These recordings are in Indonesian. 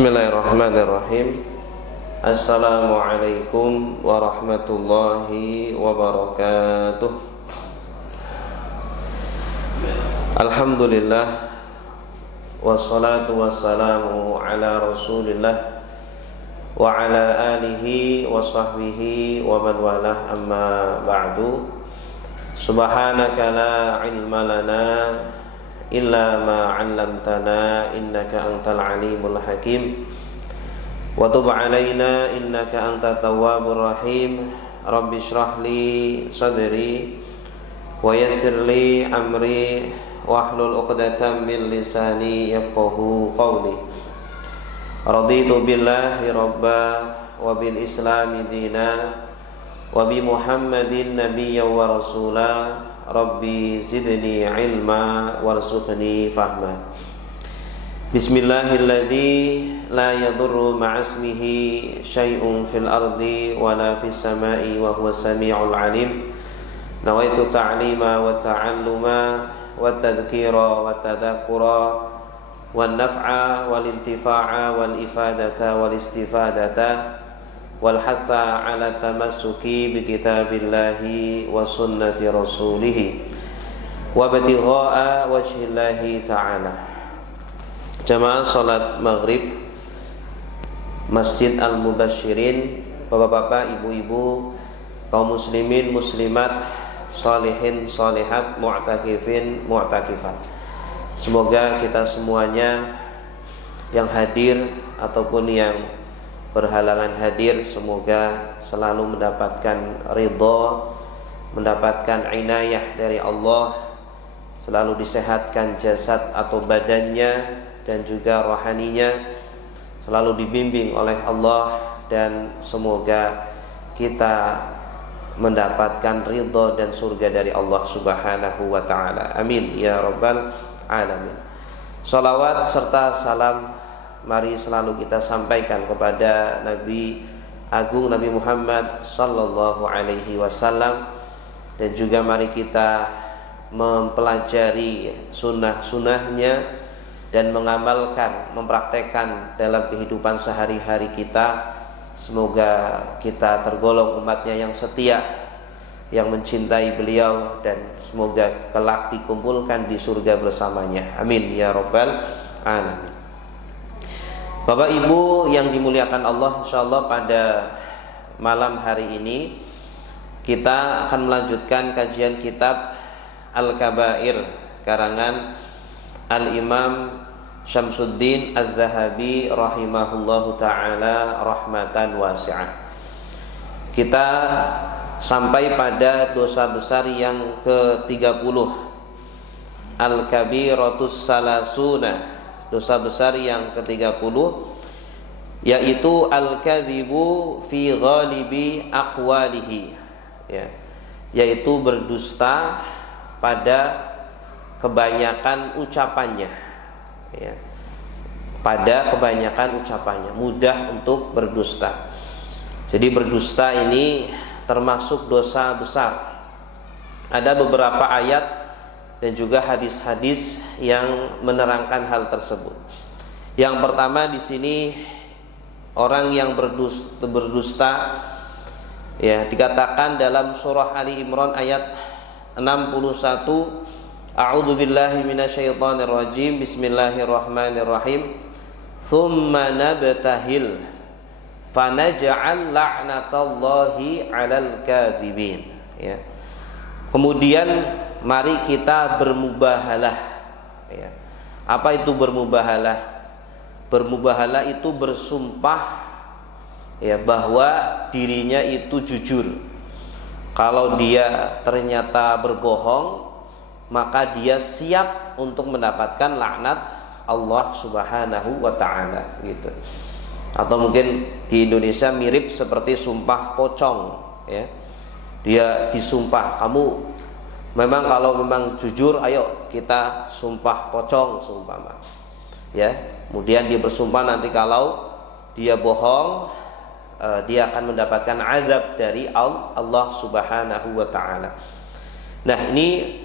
Bismillahirrahmanirrahim. Assalamualaikum warahmatullahi wabarakatuh. Alhamdulillah, wassalatu wassalamu ala rasulillah wa ala alihi wa sahbihi wa man walah, amma ba'du. Subhanaka la ilma lana illa ma 'allamtana innaka antal alimul hakim wa tub 'alaina innaka antat tawwabur rahim. Rabbi shrah li sadri wa yassir li amri wahlul 'uqdatam min lisani yafqahu qawli. Raditu billahi rabba wa bil islami dina wa bi Muhammadin nabiyyan wa rasula. Rabbi zidni ilma warzuqni fahma. Bismillahilladzi la yadurru ma'asmihi syai'un fil ardi wala fis sama'i wa huwas sami'ul alim. Nawaitu ta'lima wa ta'alluma wa tadhkira wa tadhakkura wan naf'a wal intifa'a wal ifadata wal istifadata wal hatsa ala tamassuki bi kitabillahi wa sunnati rasulih wa batigha'a wajhillahi ta'ala. Jamaah salat maghrib Masjid Al-Mubasyirin, bapak-bapak, ibu-ibu, kaum muslimin, muslimat, salihin, salihat, mu'takifin, mu'takifat. Semoga kita semuanya yang hadir ataupun yang berhalangan hadir, semoga selalu mendapatkan ridha, mendapatkan inayah dari Allah, selalu disehatkan jasad atau badannya dan juga rohaninya, selalu dibimbing oleh Allah, dan semoga kita mendapatkan ridha dan surga dari Allah Subhanahu wa ta'ala. Amin ya rabbal alamin. Salawat serta salam mari selalu kita sampaikan kepada Nabi Agung Nabi Muhammad sallallahu alaihi wasallam, dan juga mari kita mempelajari sunnah-sunnahnya dan mengamalkan, mempraktekkan dalam kehidupan sehari-hari kita. Semoga kita tergolong umatnya yang setia, yang mencintai beliau, dan semoga kelak dikumpulkan di surga bersamanya. Amin ya rabbal alamin. Bapak Ibu yang dimuliakan Allah, insyaallah pada malam hari ini kita akan melanjutkan kajian kitab Al-Kabair karangan Al-Imam Syamsuddin Az-Zahabi rahimahullahu ta'ala rahmatan wasi'ah. Kita sampai pada dosa besar yang ke-30, Al-Kabiratus Salasuna, dosa besar yang ke-30, yaitu al-kadzibu fi ghalibi aqwalihi, ya, yaitu berdusta pada kebanyakan ucapannya, ya, pada kebanyakan ucapannya, mudah untuk berdusta. Jadi berdusta ini termasuk dosa besar. Ada beberapa ayat dan juga hadis-hadis yang menerangkan hal tersebut. Yang pertama di sini, orang yang berdusta, ya, dikatakan dalam surah Ali Imran ayat 61, A'udzubillahi minasyaitonirrajim, bismillahirrahmanirrahim, tsumma nabtahil fanaj'al la'natallahi 'alal kadzibin, ya. Kemudian mari kita bermubahalah, ya. Apa itu bermubahalah? Bermubahalah itu bersumpah, ya, bahwa dirinya itu jujur. Kalau dia ternyata berbohong, maka dia siap untuk mendapatkan laknat Allah Subhanahu wa ta'ala, gitu. Atau mungkin di Indonesia mirip seperti sumpah pocong, ya. Dia disumpah, kamu memang kalau memang jujur, ayo kita sumpah pocong, seumpama, ya. Kemudian dia bersumpah nanti kalau dia bohong, dia akan mendapatkan azab dari Allah Subhanahu wa ta'ala. Nah, ini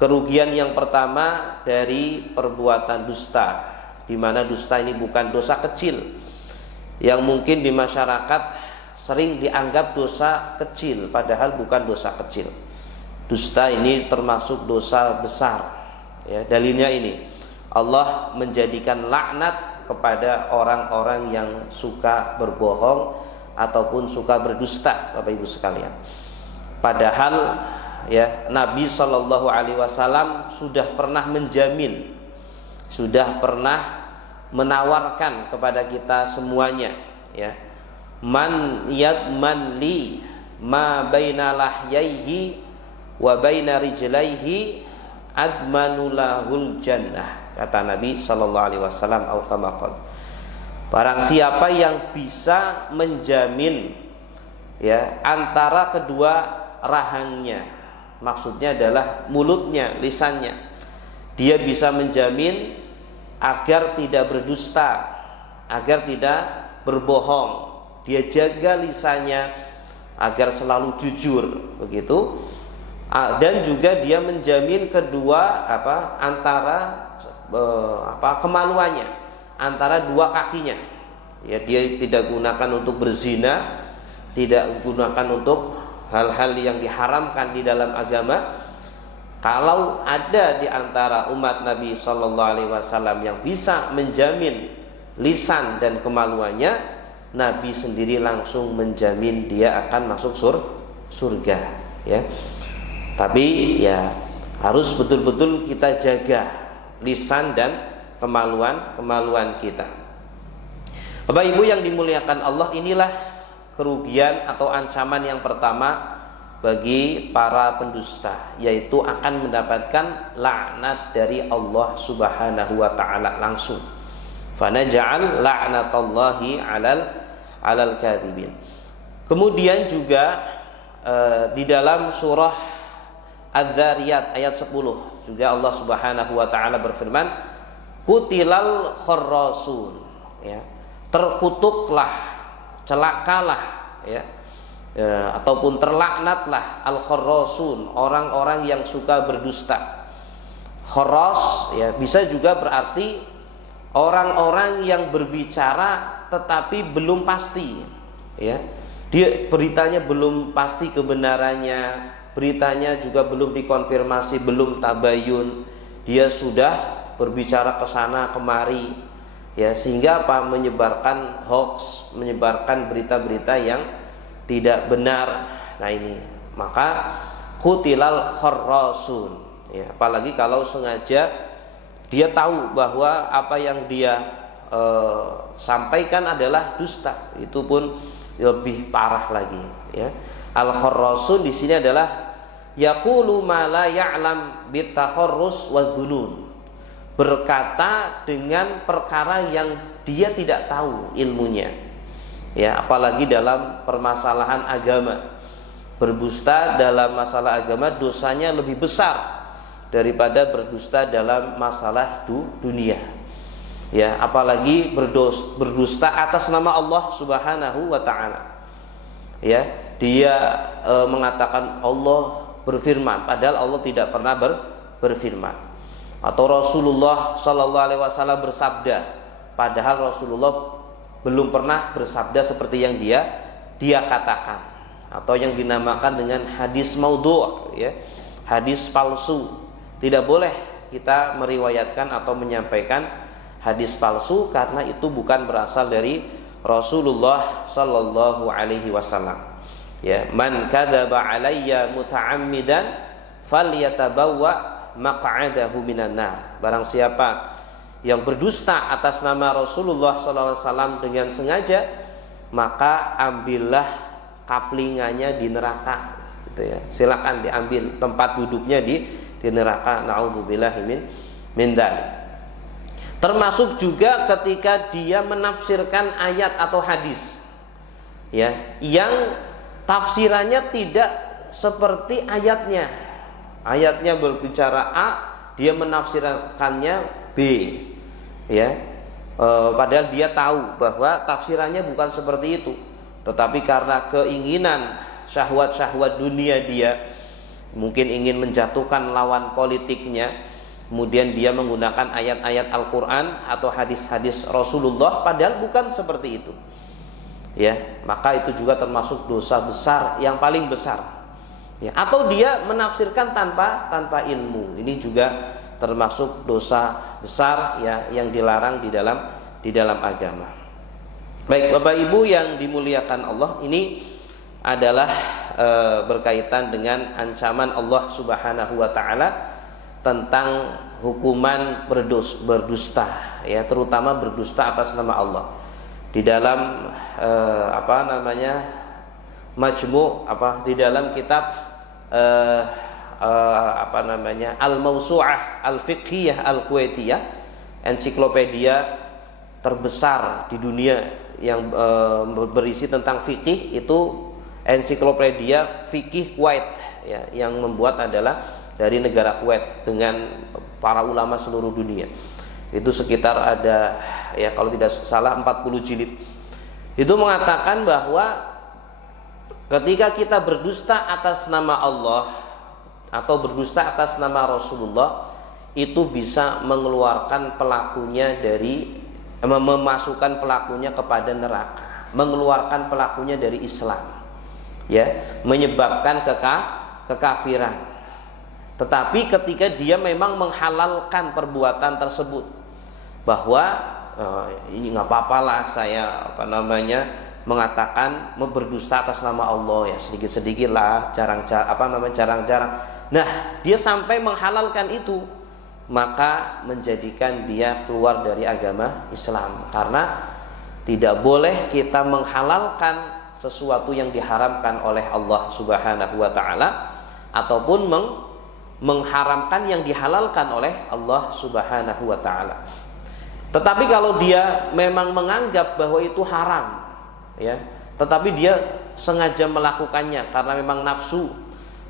kerugian yang pertama dari perbuatan dusta. di mana dusta ini bukan dosa kecil yang mungkin di masyarakat sering dianggap dosa kecil, padahal bukan dosa kecil. Dusta ini termasuk dosa besar. Ya, dalilnya ini, Allah menjadikan laknat kepada orang-orang yang suka berbohong ataupun suka berdusta, Bapak Ibu sekalian. Padahal ya, Nabi Shallallahu Alaihi Wasallam sudah pernah menjamin, sudah pernah menawarkan kepada kita semuanya, ya, man yadman li ma baina lahyaihi wa baina rijlaihi admanulahul jannah, kata Nabi Shallallahu Alaihi Wasallam. Barang siapa yang bisa menjamin, ya, antara kedua rahangnya, maksudnya adalah mulutnya, lisannya, dia bisa menjamin agar tidak berdusta, agar tidak berbohong, dia jaga lisannya agar selalu jujur, begitu. Dan juga dia menjamin kedua antara kemaluannya, antara dua kakinya. Ya, dia tidak gunakan untuk berzina, tidak gunakan untuk hal-hal yang diharamkan di dalam agama. Kalau ada di antara umat Nabi Shallallahu Alaihi Wasallam yang bisa menjamin lisan dan kemaluannya, Nabi sendiri langsung menjamin dia akan masuk surga. Ya. Tapi ya harus betul-betul kita jaga lisan dan kemaluan kita. Bapak Ibu yang dimuliakan Allah, inilah kerugian atau ancaman yang pertama bagi para pendusta, yaitu akan mendapatkan laknat dari Allah Subhanahu wa taala langsung. Fanaj'al la'natallahi 'alal kadzibin. Kemudian juga di dalam surah Adz-Dzariyat ayat 10 juga Allah Subhanahu wa taala berfirman, "Qutilal kharrasun." Ya, terkutuklah, celakalah, ya, ataupun terlaknatlah al-kharrasun, orang-orang yang suka berdusta. Kharras ya bisa juga berarti orang-orang yang berbicara tetapi belum pasti, ya. Dia beritanya belum pasti kebenarannya, beritanya juga belum dikonfirmasi, belum tabayun, dia sudah berbicara ke sana kemari, ya, sehingga menyebarkan hoax, menyebarkan berita-berita yang tidak benar. Nah ini, maka qutilal kharrasun, ya, apalagi kalau sengaja dia tahu bahwa apa yang dia sampaikan adalah dusta, itu pun lebih parah lagi, ya. Al-kharrasun di sini adalah yaqulu ma la ya'lam bitakharrus wadzunun, berkata dengan perkara yang dia tidak tahu ilmunya, ya, apalagi dalam permasalahan agama. Berdusta dalam masalah agama dosanya lebih besar daripada berdusta dalam masalah dunia, ya, apalagi berdusta atas nama Allah Subhanahu wa taala. Ya, dia mengatakan Allah berfirman padahal Allah tidak pernah berfirman, atau Rasulullah Shallallahu Alaihi Wasallam bersabda padahal Rasulullah belum pernah bersabda seperti yang dia katakan, atau yang dinamakan dengan hadis maudhu', ya, hadis palsu. Tidak boleh kita meriwayatkan atau menyampaikan hadis palsu karena itu bukan berasal dari Rasulullah Sallallahu Alaihi Wasallam. Ya, man kadzaba alayya muta'ammidan falyatabawwa maq'adahu minan nar. Barang siapa yang berdusta atas nama Rasulullah Sallallahu Alaihi Wasallam dengan sengaja, maka ambillah kaplingannya di neraka. Gitu ya. Silakan diambil tempat duduknya di neraka. Na'udzubillahi min dzalik. Termasuk juga ketika dia menafsirkan ayat atau hadis, ya, yang tafsirannya tidak seperti ayatnya. Ayatnya berbicara A, dia menafsirkannya B, ya. Padahal dia tahu bahwa tafsirannya bukan seperti itu, tetapi karena keinginan syahwat-syahwat dunia dia, mungkin ingin menjatuhkan lawan politiknya, kemudian dia menggunakan ayat-ayat Al-Quran atau hadis-hadis Rasulullah, padahal bukan seperti itu, ya, maka itu juga termasuk dosa besar yang paling besar, ya. Atau dia menafsirkan tanpa ilmu, ini juga termasuk dosa besar, ya, yang dilarang di dalam agama. Baik, Bapak Ibu yang dimuliakan Allah, ini adalah berkaitan dengan ancaman Allah Subhanahu wa taala tentang hukuman berdusta, ya, terutama berdusta atas nama Allah. Di dalam di dalam kitab Al-Mawsu'ah Al-Fiqhiyah Al-Kuwaitiyah, ensiklopedia terbesar di dunia yang berisi tentang fikih, itu ensiklopedia fikih Kuwait, ya, yang membuat adalah dari negara Kuwait dengan para ulama seluruh dunia. Itu sekitar ada, ya, kalau tidak salah 40 jilid. Itu mengatakan bahwa ketika kita berdusta atas nama Allah atau berdusta atas nama Rasulullah, itu bisa mengeluarkan pelakunya dari, memasukkan pelakunya kepada neraka, mengeluarkan pelakunya dari Islam, ya, menyebabkan kekafiran. Tetapi ketika dia memang menghalalkan perbuatan tersebut, bahwa ini nggak apa-apa lah saya mengatakan berdusta atas nama Allah, ya, sedikit-sedikit lah, jarang-jarang. Nah, dia sampai menghalalkan itu, maka menjadikan dia keluar dari agama Islam, karena tidak boleh kita menghalalkan sesuatu yang diharamkan oleh Allah Subhanahu wa taala, ataupun mengharamkan yang dihalalkan oleh Allah Subhanahu wa taala. Tetapi kalau dia memang menganggap bahwa itu haram, ya, tetapi dia sengaja melakukannya karena memang nafsu,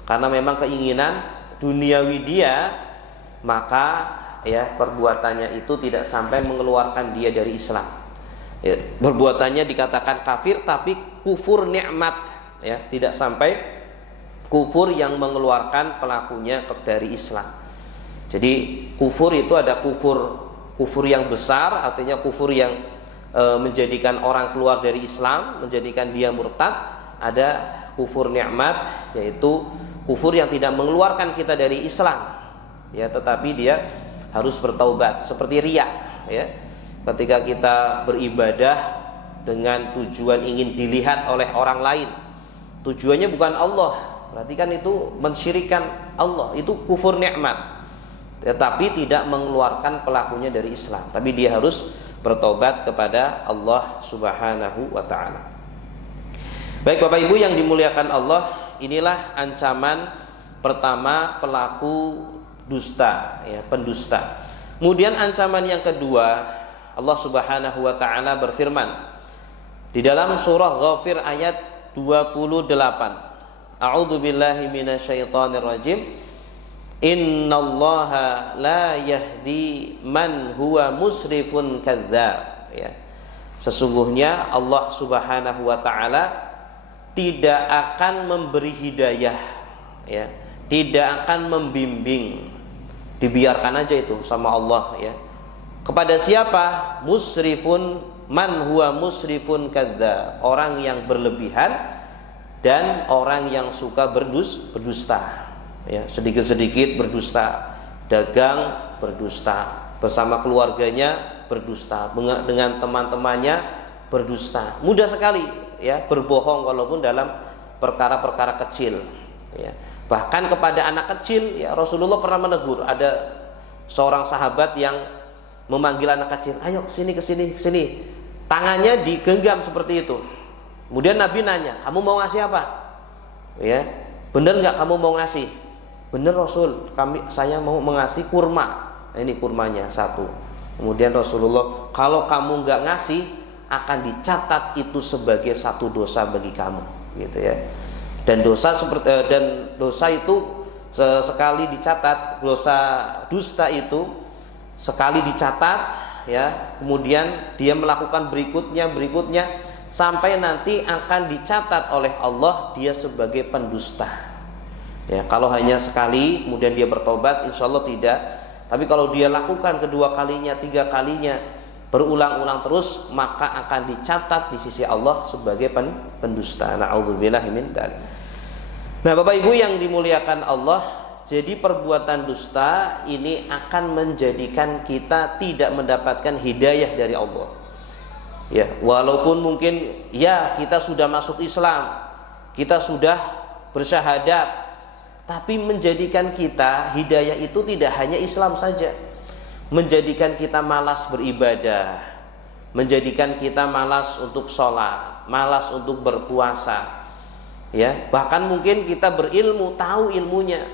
karena memang keinginan duniawi dia, maka, ya, perbuatannya itu tidak sampai mengeluarkan dia dari Islam, ya, perbuatannya dikatakan kafir tapi kufur nikmat, ya, tidak sampai kufur yang mengeluarkan pelakunya dari Islam. Jadi kufur itu ada kufur yang besar, artinya kufur yang menjadikan orang keluar dari Islam, menjadikan dia murtad. Ada kufur nikmat, yaitu kufur yang tidak mengeluarkan kita dari Islam, ya, tetapi dia harus bertaubat, seperti riya, ya. Ketika kita beribadah dengan tujuan ingin dilihat oleh orang lain, tujuannya bukan Allah, berarti kan itu mensyirikkan Allah, itu kufur nikmat, tetapi tidak mengeluarkan pelakunya dari Islam, tapi dia harus bertobat kepada Allah Subhanahu wa taala. Baik Bapak Ibu yang dimuliakan Allah, inilah ancaman pertama pelaku dusta, ya, pendusta. Kemudian ancaman yang kedua, Allah Subhanahu wa taala berfirman di dalam surah Ghafir ayat 28. A'udzu billahi minasyaitonir rajim. Innallaha la yahdi man huwa musrifun kadzdzab, ya. Sesungguhnya Allah Subhanahu wa taala tidak akan memberi hidayah, ya, tidak akan membimbing, dibiarkan aja itu sama Allah, ya. Kepada siapa? Musrifun, man huwa musrifun kadzdzab, orang yang berlebihan dan orang yang suka berdusta, ya, sedikit-sedikit berdusta, dagang berdusta, bersama keluarganya berdusta, dengan teman-temannya berdusta. Mudah sekali, ya, berbohong walaupun dalam perkara-perkara kecil, ya. Bahkan kepada anak kecil, ya, Rasulullah pernah menegur. Ada seorang sahabat yang memanggil anak kecil, ayo kesini, kesini, kesini. Tangannya digenggam seperti itu. Kemudian Nabi nanya, kamu mau ngasih apa? Ya, bener nggak kamu mau ngasih? Bener Rasul, saya mau mengasih kurma. Ini kurmanya satu. Kemudian Rasulullah, kalau kamu nggak ngasih, akan dicatat itu sebagai satu dosa bagi kamu, gitu, ya. Dan dosa itu sekali dicatat, dosa dusta itu sekali dicatat, ya. Kemudian dia melakukan berikutnya, sampai nanti akan dicatat oleh Allah dia sebagai pendusta. Ya, kalau hanya sekali kemudian dia bertobat, insya Allah Tapi kalau dia lakukan kedua kalinya, tiga kalinya, berulang-ulang terus, maka akan dicatat di sisi Allah sebagai pendusta. Na'udzubillahi min dzalik. Nah, Bapak Ibu yang dimuliakan Allah, jadi perbuatan dusta ini akan menjadikan kita tidak mendapatkan hidayah dari Allah. Ya, walaupun mungkin ya kita sudah masuk Islam, kita sudah bersyahadat, tapi menjadikan kita hidayah itu tidak hanya Islam saja. Menjadikan kita malas beribadah, menjadikan kita malas untuk sholat, malas untuk berpuasa, ya. Bahkan mungkin kita berilmu, tahu ilmunya,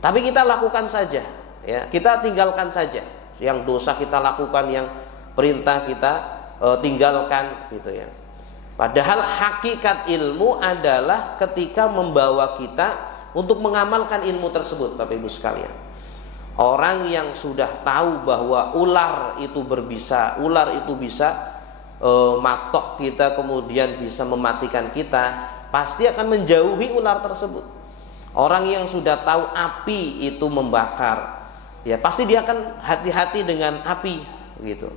tapi kita lakukan saja, ya. Kita tinggalkan saja. Yang dosa kita lakukan, yang perintah kita tinggalkan, gitu ya. Padahal hakikat ilmu adalah ketika membawa kita untuk mengamalkan ilmu tersebut, Bapak Ibu sekalian. Orang yang sudah tahu bahwa ular itu berbisa, ular itu bisa matok kita, kemudian bisa mematikan kita, pasti akan menjauhi ular tersebut. Orang yang sudah tahu api itu membakar, ya pasti dia akan hati-hati dengan api, gitu.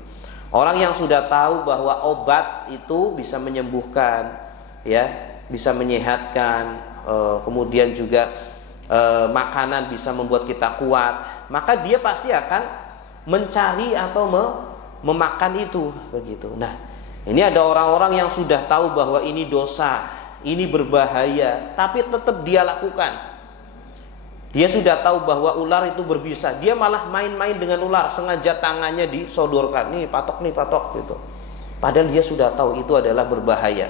Orang yang sudah tahu bahwa obat itu bisa menyembuhkan, ya, bisa menyehatkan, kemudian juga makanan bisa membuat kita kuat, maka dia pasti akan mencari atau memakan itu, begitu. Nah, ini ada orang-orang yang sudah tahu bahwa ini dosa, ini berbahaya, tapi tetap dia lakukan. Dia sudah tahu bahwa ular itu berbisa, dia malah main-main dengan ular, sengaja tangannya disodorkan, nih patok gitu. Padahal dia sudah tahu itu adalah berbahaya.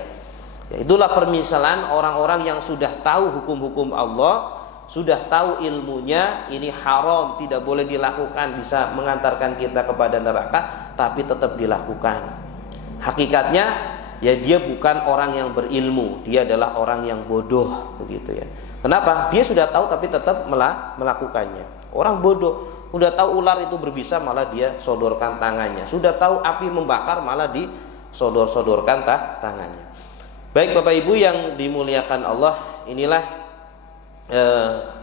Ya, itulah permisalan orang-orang yang sudah tahu hukum-hukum Allah, sudah tahu ilmunya, ini haram, tidak boleh dilakukan, bisa mengantarkan kita kepada neraka, tapi tetap dilakukan. Hakikatnya ya dia bukan orang yang berilmu, dia adalah orang yang bodoh, begitu ya. Kenapa? Dia sudah tahu tapi tetap melakukannya. Orang bodoh, sudah tahu ular itu berbisa, malah dia sodorkan tangannya. Sudah tahu api membakar, malah disodor-sodorkan tangannya. Baik Bapak Ibu yang dimuliakan Allah, inilah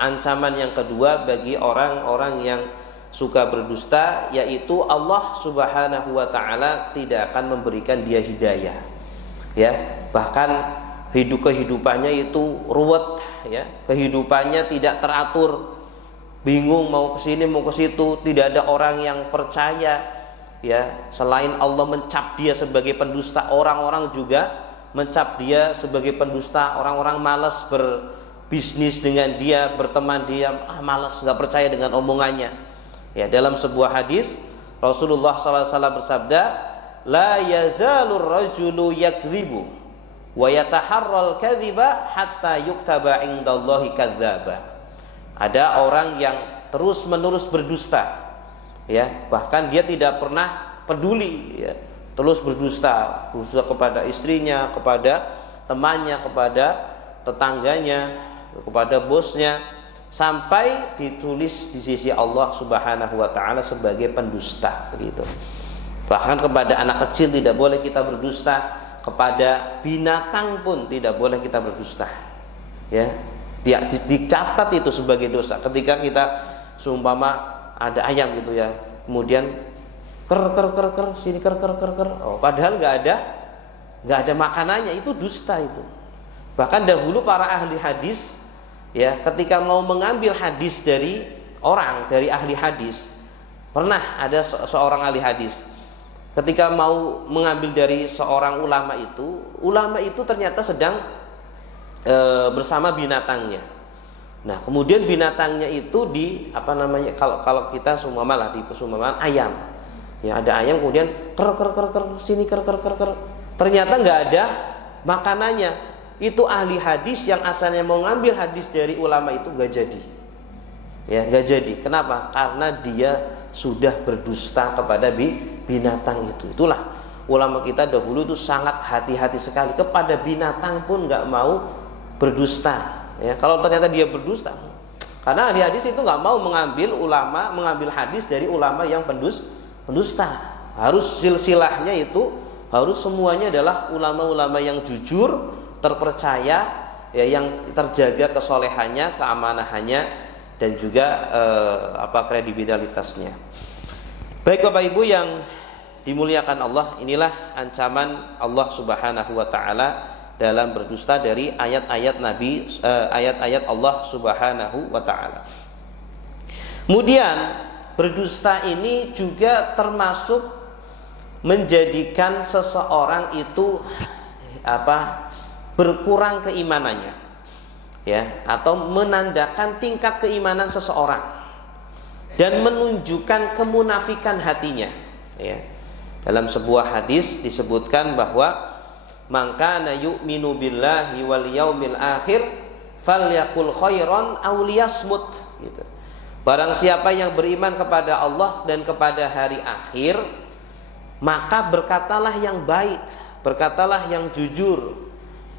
ancaman yang kedua bagi orang-orang yang suka berdusta, yaitu Allah Subhanahu wa taala tidak akan memberikan dia hidayah. Ya, bahkan kehidupannya itu ruwet, ya. Kehidupannya tidak teratur, bingung mau ke sini mau ke situ, tidak ada orang yang percaya, ya. Selain Allah mencap dia sebagai pendusta, orang-orang juga mencap dia sebagai pendusta. Orang-orang malas berbisnis dengan dia, berteman dia, malas, nggak percaya dengan omongannya. Ya, dalam sebuah hadis Rasulullah SAW bersabda, la yazalur rajulu yakdzibu wa yataharral kadhiba hatta yuktaba indallahi kadzdzaba. Ada orang yang terus-menerus berdusta, ya, bahkan dia tidak pernah peduli, ya, terus berdusta kepada istrinya, kepada temannya, kepada tetangganya, kepada bosnya, sampai ditulis di sisi Allah Subhanahu wa taala sebagai pendusta, begitu. Bahkan kepada anak kecil tidak boleh kita berdusta, kepada binatang pun tidak boleh kita berdusta, ya. Dia dicatat itu sebagai dosa. Ketika kita seumpama ada ayam gitu ya, kemudian ker sini ker. Oh, padahal nggak ada makanannya, itu dusta itu. Bahkan dahulu para ahli hadis, ya, ketika mau mengambil hadis dari orang, dari ahli hadis, pernah ada seorang ahli hadis ketika mau mengambil dari seorang ulama itu ternyata sedang bersama binatangnya. Nah, kemudian binatangnya itu kalau kita semua malah di pesumaman ayam. Ya, ada ayam kemudian ker sini ker. Ternyata nggak ada makanannya. Itu ahli hadis yang asalnya mau ngambil hadis dari ulama itu nggak jadi. Ya, nggak jadi. Kenapa? Karena dia sudah berdusta kepada binatang itu. Itulah ulama kita dahulu itu sangat hati-hati sekali, kepada binatang pun nggak mau berdusta. Ya, kalau ternyata dia berdusta, karena ahli hadis itu nggak mau mengambil hadis dari ulama yang pendusta. Harus silsilahnya itu harus semuanya adalah ulama-ulama yang jujur, terpercaya, ya, yang terjaga kesolehannya, keamanahannya, dan juga kredibilitasnya. Baik Bapak Ibu yang dimuliakan Allah, inilah ancaman Allah Subhanahu wa taala dalam berdusta dari ayat-ayat ayat-ayat Allah Subhanahu wa taala. Kemudian berdusta ini juga termasuk menjadikan seseorang itu berkurang keimanannya, ya, atau menandakan tingkat keimanan seseorang dan menunjukkan kemunafikan hatinya, ya. Dalam sebuah hadis disebutkan bahwa man kana yu'minu billahi wal yaumil akhir falyakul khairan aw liyasmut, gitu. Barang siapa yang beriman kepada Allah dan kepada hari akhir, maka berkatalah yang baik, berkatalah yang jujur,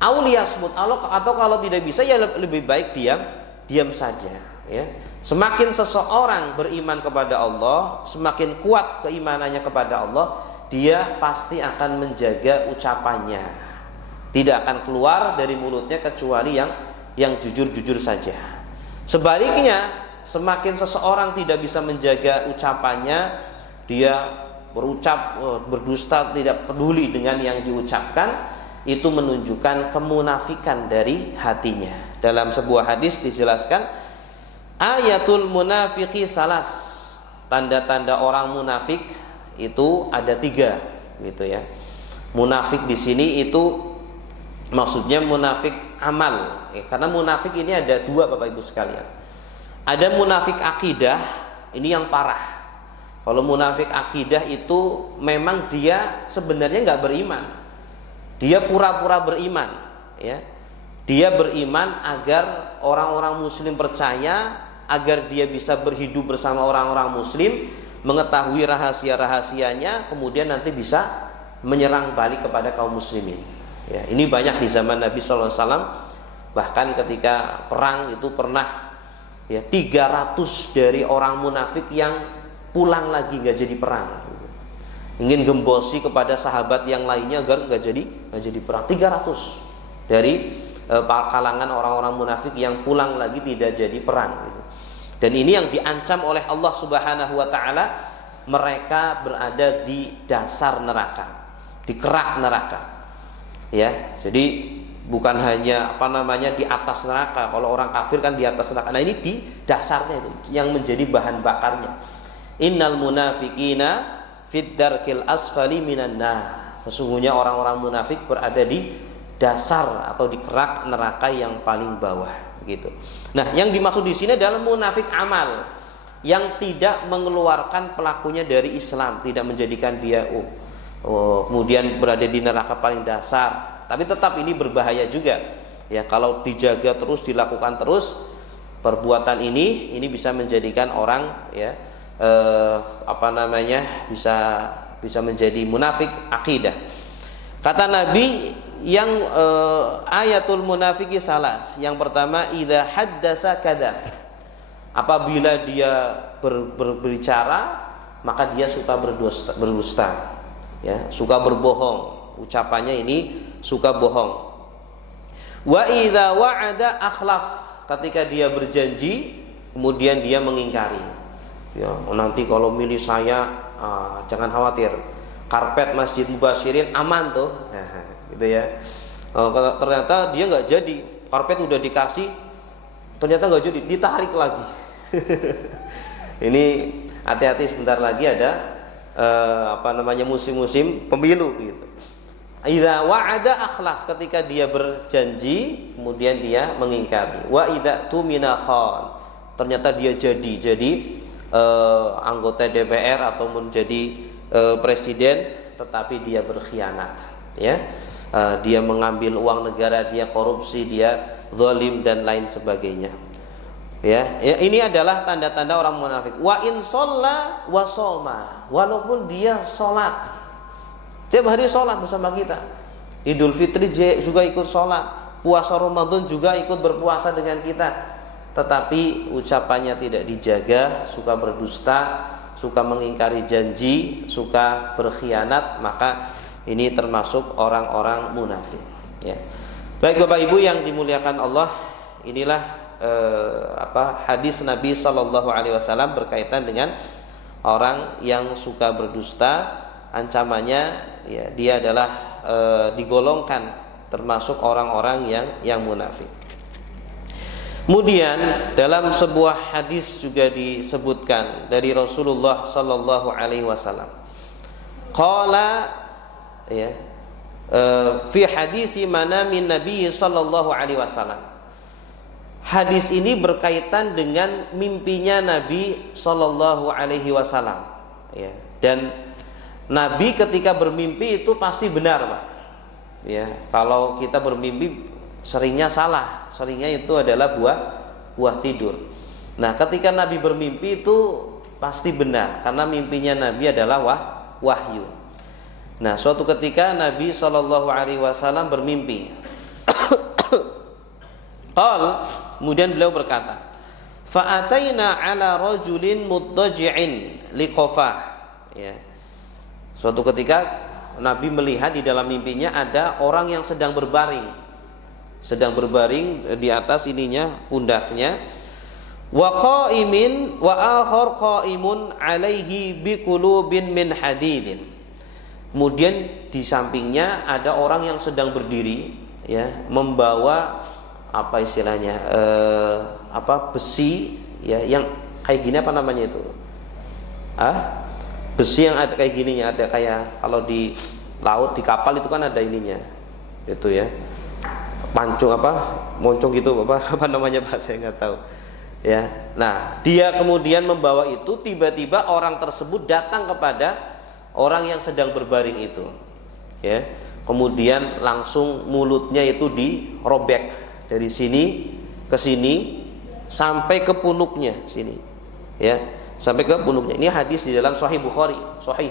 auliyasmut, atau kalau tidak bisa ya lebih baik diam saja, ya. Semakin seseorang beriman kepada Allah, semakin kuat keimanannya kepada Allah, dia pasti akan menjaga ucapannya, tidak akan keluar dari mulutnya kecuali yang jujur-jujur saja. Sebaliknya, semakin seseorang tidak bisa menjaga ucapannya, dia berucap berdusta, tidak peduli dengan yang diucapkan, itu menunjukkan kemunafikan dari hatinya. Dalam sebuah hadis dijelaskan, ayatul munafiqi salas, tanda-tanda orang munafik itu ada 3, gitu ya. Munafik di sini itu maksudnya munafik amal, ya, karena munafik ini ada 2 Bapak Ibu sekalian. Ada munafik akidah, ini yang parah. Kalau munafik akidah itu memang dia sebenarnya nggak beriman, dia pura-pura beriman, ya. Dia beriman agar orang-orang muslim percaya, agar dia bisa berhidup bersama orang-orang muslim, mengetahui rahasia-rahasianya, kemudian nanti bisa menyerang balik kepada kaum muslimin, ya. Ini banyak di zaman Nabi SAW. Bahkan ketika perang itu pernah, ya, 300 dari orang munafik yang pulang lagi nggak jadi perang, gitu. Ingin gembosi kepada sahabat yang lainnya agar nggak jadi perang. 300 dari kalangan orang-orang munafik yang pulang lagi tidak jadi perang, gitu. Dan ini yang diancam oleh Allah Subhanahu wa taala, mereka berada di dasar neraka, di kerak neraka, ya. Jadi bukan hanya di atas neraka. Kalau orang kafir kan di atas neraka. Nah, ini di dasarnya itu yang menjadi bahan bakarnya. Innal munafiqina fid darkil asfali minan nar. Sesungguhnya orang-orang munafik berada di dasar atau di kerak neraka yang paling bawah, gitu. Nah, yang dimaksud di sini adalah munafik amal yang tidak mengeluarkan pelakunya dari Islam, tidak menjadikan dia kemudian berada di neraka paling dasar. Tapi tetap ini berbahaya juga, ya. Kalau dijaga terus, dilakukan terus, perbuatan ini bisa menjadikan orang, ya, bisa menjadi munafik akidah. Kata Nabi, yang ayatul munafiki salas. Yang pertama, idza haddasa kadzab. Apabila dia berbicara, maka dia suka berdusta, ya, suka berbohong. Ucapannya ini suka bohong. Wa idza wa'ada akhlaf. Ketika dia berjanji, kemudian dia mengingkari. Ya, nanti kalau milih saya, jangan khawatir, karpet Masjid Mubasyirin aman tuh, gitu ya. Ternyata dia nggak jadi, karpet udah dikasih, ternyata nggak jadi, ditarik lagi. Ini hati-hati, sebentar lagi ada musim-musim pemilu, gitu. Idza wa'ada akhlaf, ketika dia berjanji kemudian dia mengingkari. Wa idza tumina khan, ternyata dia jadi anggota DPR ataupun jadi presiden, tetapi dia berkhianat, ya. Dia mengambil uang negara, dia korupsi, dia zalim dan lain sebagainya, ya. Ini adalah tanda-tanda orang munafik. Wa in shalla wa shoma, walaupun dia sholat, tiap hari sholat bersama kita, Idul Fitri juga ikut sholat, puasa Ramadan juga ikut berpuasa dengan kita, tetapi ucapannya tidak dijaga, suka berdusta, suka mengingkari janji, suka berkhianat, maka ini termasuk orang-orang munafik, ya. Baik Bapak Ibu yang dimuliakan Allah, inilah hadis Nabi Shallallahu Alaihi Wasallam berkaitan dengan orang yang suka berdusta. Ancamannya ya, dia adalah digolongkan termasuk orang-orang yang munafik. Kemudian dalam sebuah hadis juga disebutkan dari Rasulullah Sallallahu Alaihi Wasallam, qala ya fi hadisi manamin Nabi Sallallahu Alaihi Wasallam. Hadis ini berkaitan dengan mimpinya Nabi Sallallahu Alaihi Wasallam. Ya, dan Nabi ketika bermimpi itu pasti benar, Pak. Ya, kalau kita bermimpi seringnya salah, seringnya itu adalah buah tidur. Nah, ketika Nabi bermimpi itu pasti benar karena mimpinya Nabi adalah wahyu. Nah, suatu ketika Nabi Shallallahu Alaihi Wasallam bermimpi. Kemudian beliau berkata, fa'ataina ala rajulin muttaji'in liqafah. Ya. Suatu ketika Nabi melihat di dalam mimpinya ada orang yang sedang berbaring di atas ininya, pundaknya. Wa qa'imin wa akhar qa'imun alaihi biqulubin min hadidin. Kemudian di sampingnya ada orang yang sedang berdiri, ya, membawa apa istilahnya, besi, ya, yang kayak gini, apa namanya itu? Besi yang ada kayak gininya, ada kayak kalau di laut, di kapal itu kan ada ininya, itu ya, moncong gitu, apa namanya Pak, saya nggak tahu. Ya, nah dia kemudian membawa itu, tiba-tiba orang tersebut datang kepada orang yang sedang berbaring itu, ya, kemudian langsung mulutnya itu dirobek dari sini ke sini sampai ke punuknya sini, ya, sampai ke punuknya. Ini hadis di dalam Sahih Bukhari, Sahih.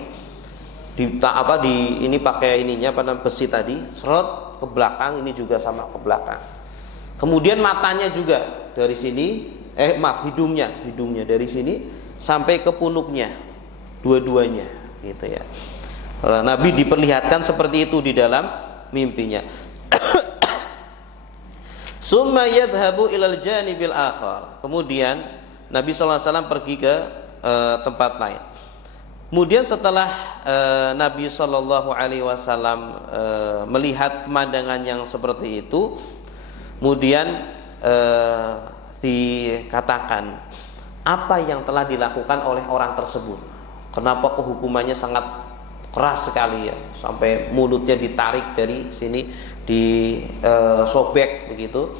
Ini pakai ininya besi tadi, serot ke belakang, ini juga sama ke belakang. Kemudian matanya juga dari sini, hidungnya dari sini sampai ke punuknya, dua-duanya, gitu ya. Nabi diperlihatkan seperti itu di dalam mimpinya. Summa yadhhabu ilal janibil akhar. Kemudian Nabi SAW pergi ke tempat lain. Kemudian setelah Nabi SAW melihat pemandangan yang seperti itu, kemudian dikatakan, apa yang telah dilakukan oleh orang tersebut? Kenapa kehukumannya sangat keras sekali, ya, sampai mulutnya ditarik dari sini, disobek begitu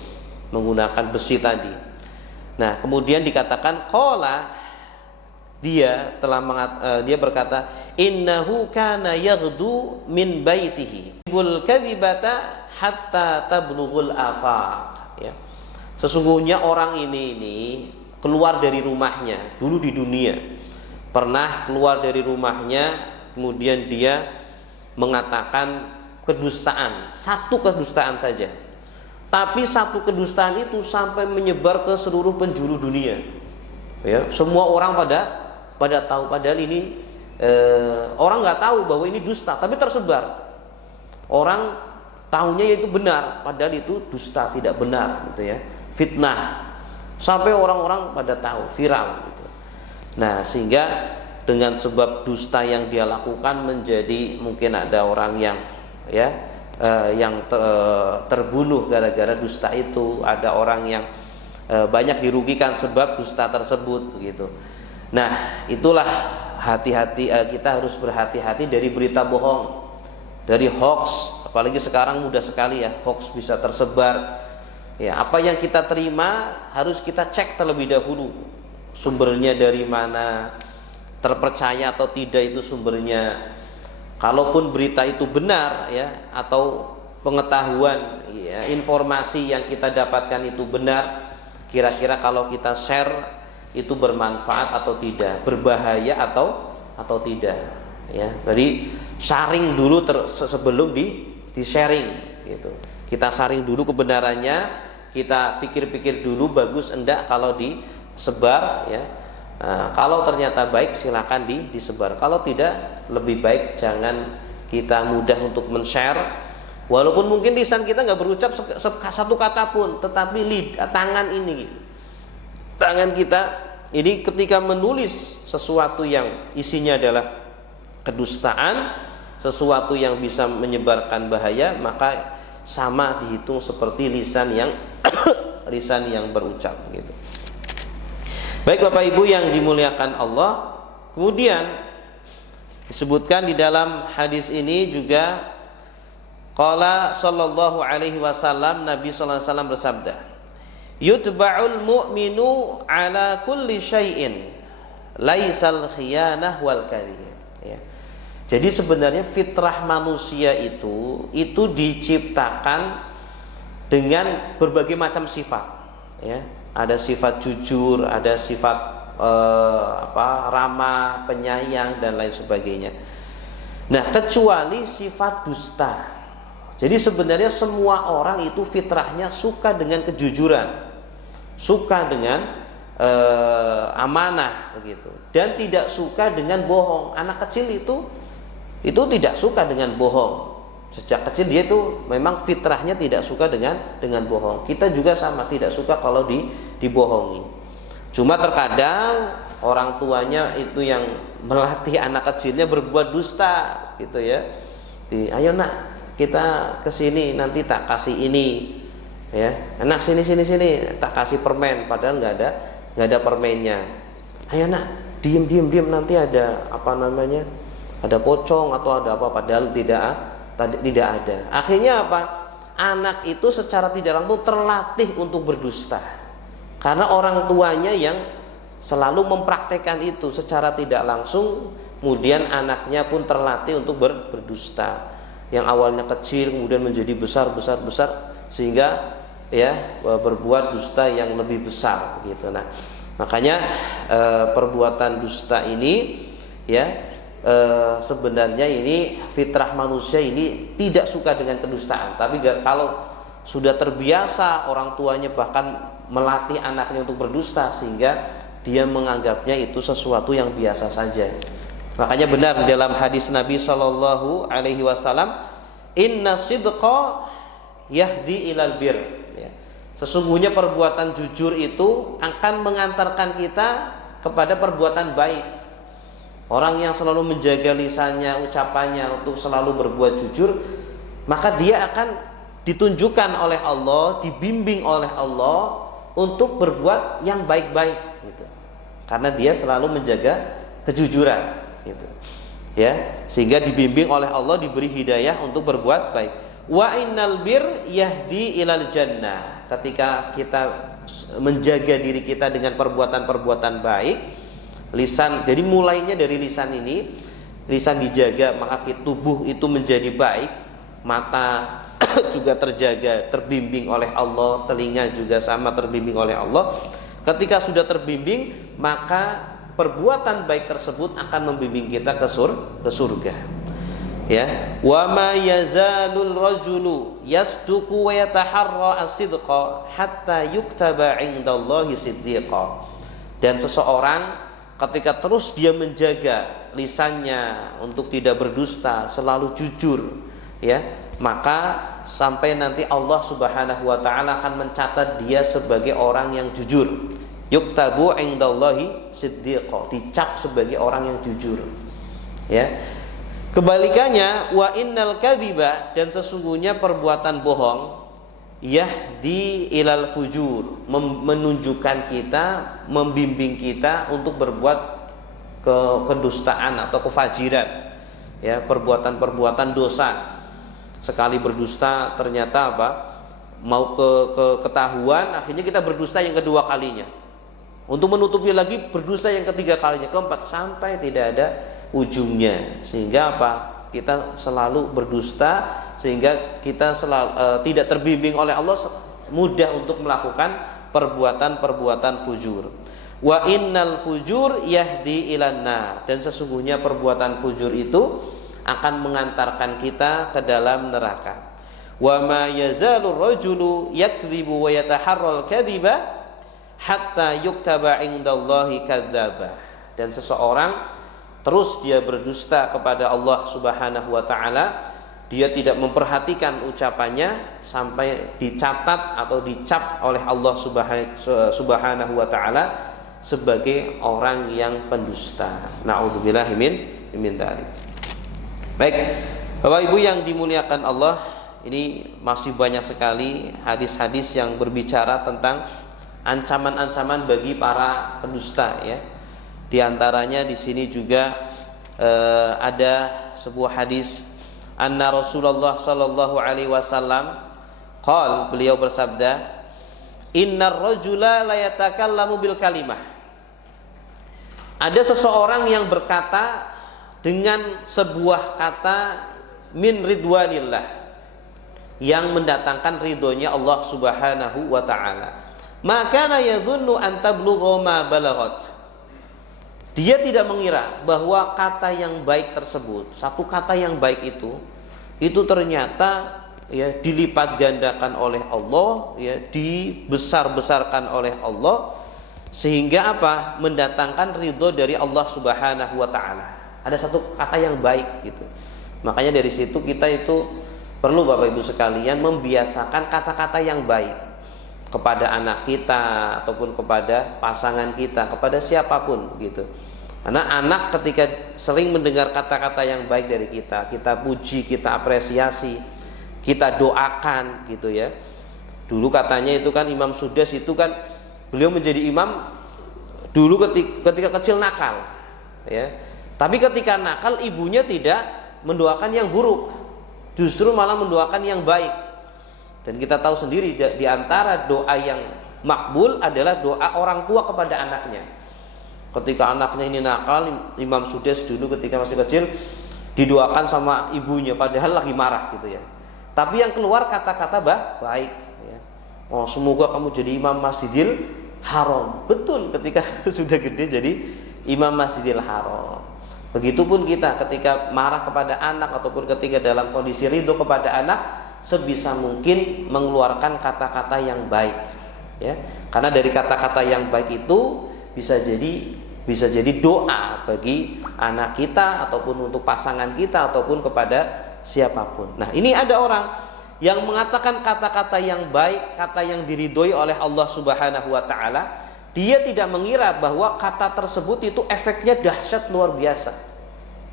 menggunakan besi tadi. Nah, kemudian dikatakan qala, dia berkata, innahu kana yaghdu min baitihi bul kadhibata hatta tablughul afaq, ya. Sesungguhnya orang ini keluar dari rumahnya dulu di dunia, pernah keluar dari rumahnya, kemudian dia mengatakan kedustaan, satu kedustaan saja, tapi satu kedustaan itu sampai menyebar ke seluruh penjuru dunia, ya. Semua orang pada tahu, padahal ini orang nggak tahu bahwa ini dusta, tapi tersebar. Orang tahunya itu benar, padahal itu dusta, tidak benar, gitu ya, fitnah, sampai orang-orang pada tahu, viral, gitu. Nah, sehingga dengan sebab dusta yang dia lakukan, menjadi mungkin ada orang yang terbunuh gara-gara dusta itu, ada orang yang banyak dirugikan sebab dusta tersebut, begitu. Nah, itulah hati-hati, kita harus berhati-hati dari berita bohong, dari hoax. Apalagi sekarang mudah sekali, ya, hoax bisa tersebar. Ya, apa yang kita terima harus kita cek terlebih dahulu, sumbernya dari mana, terpercaya atau tidak itu sumbernya. Kalaupun berita itu benar, ya, atau pengetahuan, ya, informasi yang kita dapatkan itu benar, kira-kira kalau kita share itu bermanfaat atau tidak, berbahaya atau tidak, ya. Jadi sharing dulu sebelum di sharing, gitu. Kita sharing dulu kebenarannya, kita pikir-pikir dulu bagus enggak kalau disebar, ya. Nah, kalau ternyata baik silakan disebar. Kalau tidak, lebih baik jangan kita mudah untuk men-share Walaupun mungkin lisan kita nggak berucap satu kata pun, tetapi tangan ini, tangan kita ini ketika menulis sesuatu yang isinya adalah kedustaan, sesuatu yang bisa menyebarkan bahaya, maka sama dihitung seperti lisan yang lisan yang berucap gitu. Baik Bapak Ibu yang dimuliakan Allah, kemudian disebutkan di dalam hadis ini juga qala sallallahu alaihi wasallam, Nabi sallallahu alaihi wasallam bersabda, yutba'ul mu'minu ala kulli syai'in laisal khiyanah wal kadhib. Ya. Jadi sebenarnya fitrah manusia itu diciptakan dengan berbagai macam sifat. Ya. Ada sifat jujur, ada sifat ramah, penyayang dan lain sebagainya. Nah, kecuali sifat dusta. Jadi sebenarnya semua orang itu fitrahnya suka dengan kejujuran, suka dengan amanah begitu, dan tidak suka dengan bohong. Anak kecil itu tidak suka dengan bohong. Sejak kecil dia itu memang fitrahnya tidak suka dengan bohong. Kita juga sama, tidak suka kalau dibohongi. Cuma terkadang orang tuanya itu yang melatih anak kecilnya berbuat dusta gitu ya. Ayo nak, kita kesini nanti tak kasih ini, ya. Anak sini tak kasih permen, padahal nggak ada permennya. Ayo nak, diem nanti ada ada pocong atau ada apa, padahal tidak ada. Akhirnya apa? Anak itu secara tidak langsung terlatih untuk berdusta, karena orang tuanya yang selalu mempraktekkan itu secara tidak langsung. Kemudian anaknya pun terlatih untuk berdusta. Yang awalnya kecil kemudian menjadi besar sehingga ya berbuat dusta yang lebih besar gitu. Nah, makanya perbuatan dusta ini ya sebenarnya ini fitrah manusia ini tidak suka dengan kedustaan. Tapi kalau sudah terbiasa orang tuanya bahkan melatih anaknya untuk berdusta sehingga dia menganggapnya itu sesuatu yang biasa saja. Makanya benar di dalam hadis Nabi Shallallahu Alaihi Wasallam, inna sidqa yahdi ilal bir. Ya. Sesungguhnya perbuatan jujur itu akan mengantarkan kita kepada perbuatan baik. Orang yang selalu menjaga lisannya, ucapannya untuk selalu berbuat jujur, maka dia akan ditunjukkan oleh Allah, dibimbing oleh Allah untuk berbuat yang baik-baik gitu. Karena dia selalu menjaga kejujuran gitu. Ya, sehingga dibimbing oleh Allah, diberi hidayah untuk berbuat baik. Wa innal bir yahdi ilal jannah. Ketika kita menjaga diri kita dengan perbuatan-perbuatan baik, lisan, jadi mulainya dari lisan ini, lisan dijaga maka tubuh itu menjadi baik, mata juga terjaga, terbimbing oleh Allah, telinga juga sama terbimbing oleh Allah. Ketika sudah terbimbing, maka perbuatan baik tersebut akan membimbing kita ke surga. Ya, wa ma yazalul rajulu yasduqu wa yataharra as-sidqa hatta yuktaba 'indallahi siddiqa. Dan seseorang ketika terus dia menjaga lisannya untuk tidak berdusta, selalu jujur, ya, maka sampai nanti Allah Subhanahu wa taala akan mencatat dia sebagai orang yang jujur. Yuktabu 'indallahi siddiqa, dicap sebagai orang yang jujur. Ya. Kebalikannya, wa innal kadhiba, dan sesungguhnya perbuatan bohong yahdi ilal fujur, menunjukkan kita, membimbing kita untuk berbuat kedustaan atau kefajiran. Ya, perbuatan-perbuatan dosa. Sekali berdusta ternyata apa? Mau ketahuan, akhirnya kita berdusta yang kedua kalinya. Untuk menutupi lagi berdusta yang ketiga kalinya, keempat, sampai tidak ada ujungnya. Sehingga apa? Kita selalu berdusta, sehingga kita selalu tidak terbimbing oleh Allah, mudah untuk melakukan perbuatan-perbuatan fujur. Wa innal fujur yahdi ilan nar, dan sesungguhnya perbuatan fujur itu akan mengantarkan kita ke dalam neraka. Wa ma yazalur rajulu yakdzibu wa yataharral kadziba hatta yuktaba 'indallahi kadzdzaba. Dan seseorang terus dia berdusta kepada Allah Subhanahu wa taala dia tidak memperhatikan ucapannya sampai dicatat atau dicap oleh Allah Subhanahu wa taala sebagai orang yang pendusta. Na'udzubillahi min dzalik. Baik, Bapak Ibu yang dimuliakan Allah, ini masih banyak sekali hadis-hadis yang berbicara tentang ancaman-ancaman bagi para pendusta ya. Di antaranya di sini juga ada sebuah hadis anna Rasulullah sallallahu alaihi wasallam beliau bersabda, innar rajula la yatakallamu bil kalimah. Ada seseorang yang berkata dengan sebuah kata min ridwanillah, yang mendatangkan ridhonya Allah Subhanahu wa taala. Maka la yadhunnu an tablugha ma balaghat. Dia tidak mengira bahwa kata yang baik tersebut, satu kata yang baik itu ternyata ya dilipat gandakan oleh Allah, ya dibesar-besarkan oleh Allah, sehingga apa? Mendatangkan ridho dari Allah Subhanahu wa taala. Ada satu kata yang baik gitu. Makanya dari situ kita itu perlu Bapak Ibu sekalian membiasakan kata-kata yang baik kepada anak kita ataupun kepada pasangan kita, kepada siapapun gitu. Karena anak ketika sering mendengar kata-kata yang baik dari kita puji, kita apresiasi, kita doakan gitu ya. Dulu katanya itu kan Imam Sudas itu kan beliau menjadi imam dulu ketika kecil nakal ya. Tapi ketika nakal ibunya tidak mendoakan yang buruk, justru malah mendoakan yang baik. Dan kita tahu sendiri di antara doa yang makbul adalah doa orang tua kepada anaknya. Ketika anaknya ini nakal, Imam Sudas dulu ketika masih kecil didoakan sama ibunya padahal lagi marah gitu ya. Tapi yang keluar kata-kata baik ya. Oh, semoga kamu jadi imam Masjidil Haram. Betul, ketika sudah gede jadi imam Masjidil Haram. Begitupun kita ketika marah kepada anak ataupun ketika dalam kondisi ridho kepada anak, sebisa mungkin mengeluarkan kata-kata yang baik ya. Karena dari kata-kata yang baik itu bisa jadi doa bagi anak kita ataupun untuk pasangan kita ataupun kepada siapapun. Nah, ini ada orang yang mengatakan kata-kata yang baik, kata yang diridhoi oleh Allah Subhanahu wa taala. Dia tidak mengira bahwa kata tersebut itu efeknya dahsyat luar biasa.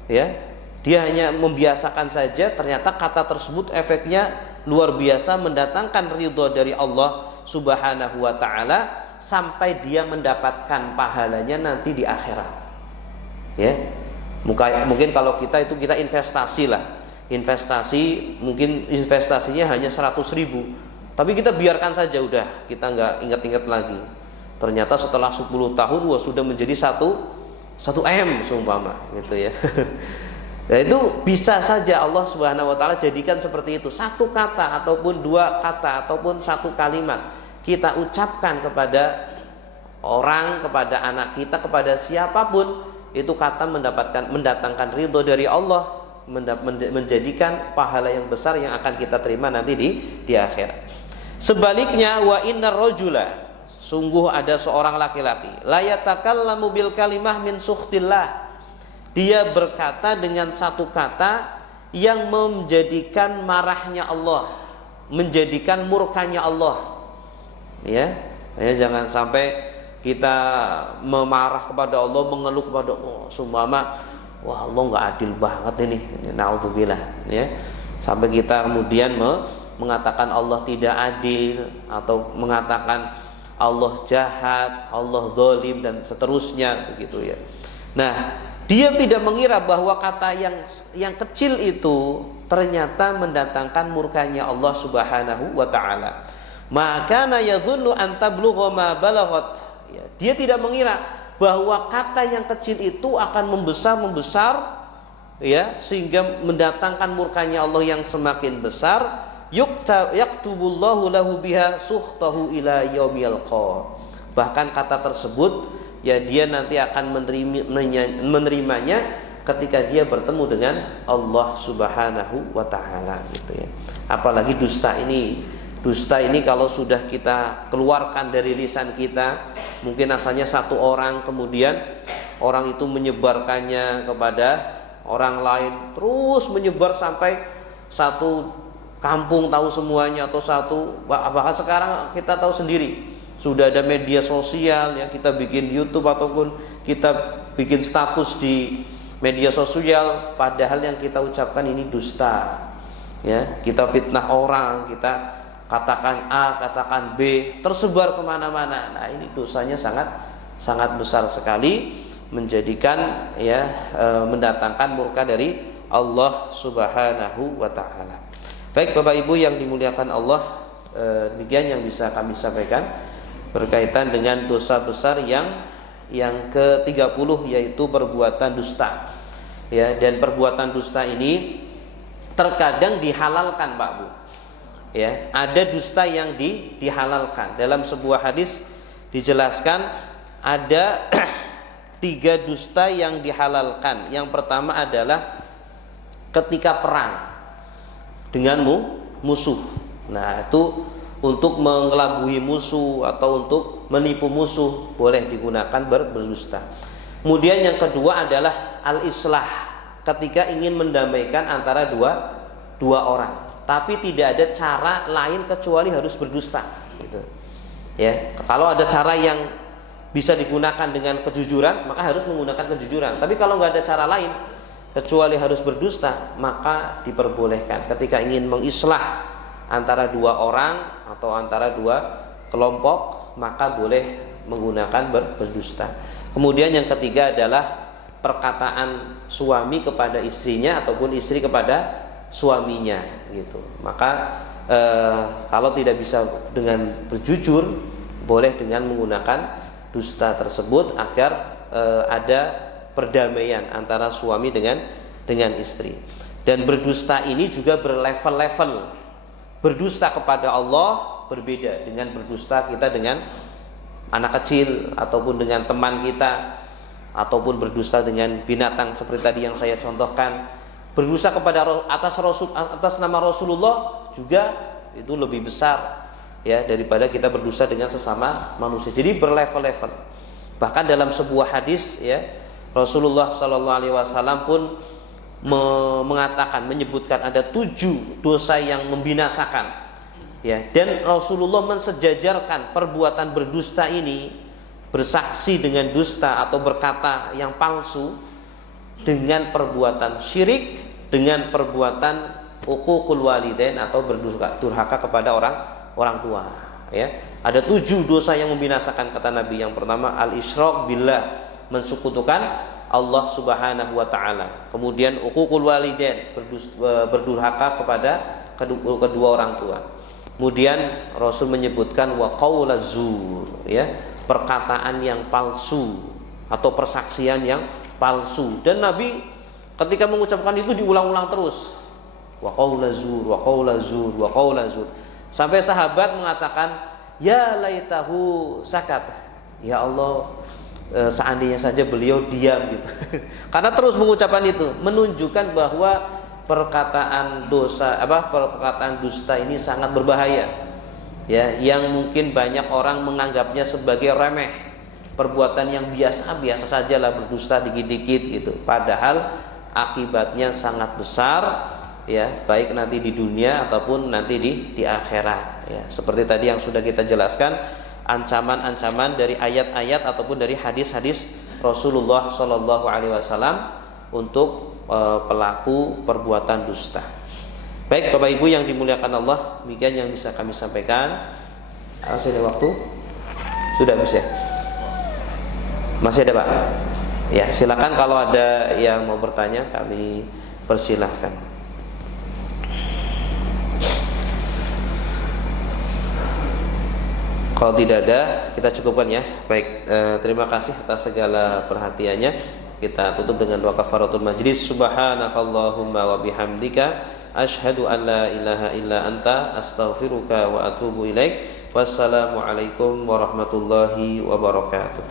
Ya. Dia hanya membiasakan saja, ternyata kata tersebut efeknya luar biasa, mendatangkan ridho dari Allah Subhanahu wa taala sampai dia mendapatkan pahalanya nanti di akhirat. Ya. Mungkin kalau kita investasi lah. Investasi mungkin investasinya hanya 100.000, tapi kita biarkan saja udah, kita nggak ingat-ingat lagi. Ternyata setelah 10 tahun sudah menjadi 1 M seumpama gitu ya. Nah, itu bisa saja Allah Subhanahu wa taala jadikan seperti itu. Satu kata ataupun dua kata ataupun satu kalimat kita ucapkan kepada orang, kepada anak kita, kepada siapapun, itu kata mendatangkan ridho dari Allah, menjadikan pahala yang besar yang akan kita terima nanti di akhirat. Sebaliknya, wa innar rajula, sungguh ada seorang laki-laki, la yatakallamu bil kalimah min sukhtillah. Dia berkata dengan satu kata yang menjadikan marahnya Allah, menjadikan murkanya Allah. Ya, jangan sampai kita memarah kepada Allah, mengeluh kepada Allah, sumpama wah Allah nggak adil banget ini naudzubillah ya. Sampai kita kemudian mengatakan Allah tidak adil atau mengatakan Allah jahat, Allah zalim dan seterusnya begitu ya. Nah, dia tidak mengira bahwa kata yang kecil itu ternyata mendatangkan murkanya Allah Subhanahu wa taala. Maka yadhunnu an tablugha ma balaghat. Ya, dia tidak mengira bahwa kata yang kecil itu akan membesar ya, sehingga mendatangkan murkanya Allah yang semakin besar. Yaktubullahu lahu biha sukhtahu ila yaumil qiyamah. Bahkan kata tersebut ya dia nanti akan menerimanya ketika dia bertemu dengan Allah Subhanahu wa taala gitu ya. Apalagi dusta ini. Dusta ini kalau sudah kita keluarkan dari lisan kita, mungkin asalnya satu orang, kemudian orang itu menyebarkannya kepada orang lain, terus menyebar sampai satu kampung tahu semuanya, atau bahkan sekarang kita tahu sendiri sudah ada media sosial ya, kita bikin YouTube ataupun kita bikin status di media sosial, padahal yang kita ucapkan ini dusta ya, kita fitnah orang, kita katakan A, katakan B, tersebar kemana-mana. Nah ini dosanya sangat besar sekali, menjadikan ya mendatangkan murka dari Allah Subhanahu wa taala. Baik Bapak Ibu yang dimuliakan Allah, demikian yang bisa kami sampaikan berkaitan dengan dosa besar yang ke-30, yaitu perbuatan dusta. Ya, dan perbuatan dusta ini terkadang dihalalkan, Pak Bu. Ya, ada dusta yang dihalalkan. Dalam sebuah hadis dijelaskan ada 3 dusta yang dihalalkan. Yang pertama adalah ketika perang dengan musuh. Nah, itu untuk mengelabui musuh atau untuk menipu musuh boleh digunakan berdusta. Kemudian yang kedua adalah al-islah, ketika ingin mendamaikan antara dua orang, tapi tidak ada cara lain kecuali harus berdusta gitu. Ya, kalau ada cara yang bisa digunakan dengan kejujuran, maka harus menggunakan kejujuran. Tapi kalau nggak ada cara lain kecuali harus berdusta, maka diperbolehkan ketika ingin mengislah antara 2 orang atau antara 2 kelompok, maka boleh menggunakan berdusta. Kemudian yang ketiga adalah perkataan suami kepada istrinya ataupun istri kepada suaminya gitu. Maka kalau tidak bisa dengan berjujur, boleh dengan menggunakan dusta tersebut agar ada perdamaian antara suami dengan istri. Dan berdusta ini juga berlevel-level. Berdusta kepada Allah berbeda dengan berdusta kita dengan anak kecil ataupun dengan teman kita, ataupun berdusta dengan binatang seperti tadi yang saya contohkan. Berdusta kepada atas nama Rasulullah juga itu lebih besar ya daripada kita berdusta dengan sesama manusia. Jadi berlevel-level. Bahkan dalam sebuah hadis ya, Rasulullah SAW pun menyebutkan ada 7 dosa yang membinasakan ya, dan Rasulullah mensejajarkan perbuatan berdusta ini, bersaksi dengan dusta atau berkata yang palsu, dengan perbuatan syirik, dengan perbuatan uququl walidain atau berdurhaka kepada orang tua ya. Ada 7 dosa yang membinasakan kata Nabi. Yang pertama al-isyrak billah, mensekutukan Allah Subhanahu wa taala. Kemudian uququl walidain, berdurhaka kepada kedua orang tua. Kemudian Rasul menyebutkan wa qaulaz zur ya, perkataan yang palsu atau persaksian yang palsu. Dan Nabi ketika mengucapkan itu diulang-ulang terus. Wa qaulaz zur, wa qaulaz zur, wa qaulaz zur. Sampai sahabat mengatakan, "Ya laitahu sakat." Ya Allah, seandainya saja beliau diam gitu. Karena terus mengucapkan itu menunjukkan bahwa perkataan dusta ini sangat berbahaya ya, yang mungkin banyak orang menganggapnya sebagai remeh, perbuatan yang biasa sajalah berdusta dikit-dikit gitu, padahal akibatnya sangat besar ya, baik nanti di dunia ataupun nanti di akhirat ya. Seperti tadi yang sudah kita jelaskan, ancaman-ancaman dari ayat-ayat ataupun dari hadis-hadis Rasulullah SAW untuk pelaku perbuatan dusta. Baik Bapak Ibu yang dimuliakan Allah, demikian yang bisa kami sampaikan. Sudah waktu? Sudah bisa? Masih ada Pak? Ya, silakan kalau ada yang mau bertanya, kami persilahkan. Kalau tidak ada, kita cukupkan ya. Baik, terima kasih atas segala perhatiannya. Kita tutup dengan doa kafaratul majlis. Subhanakallahumma wa bihamdika asyhadu an la ilaha illa anta astaghfiruka wa atubu ilaik. Wassalamualaikum warahmatullahi wabarakatuh.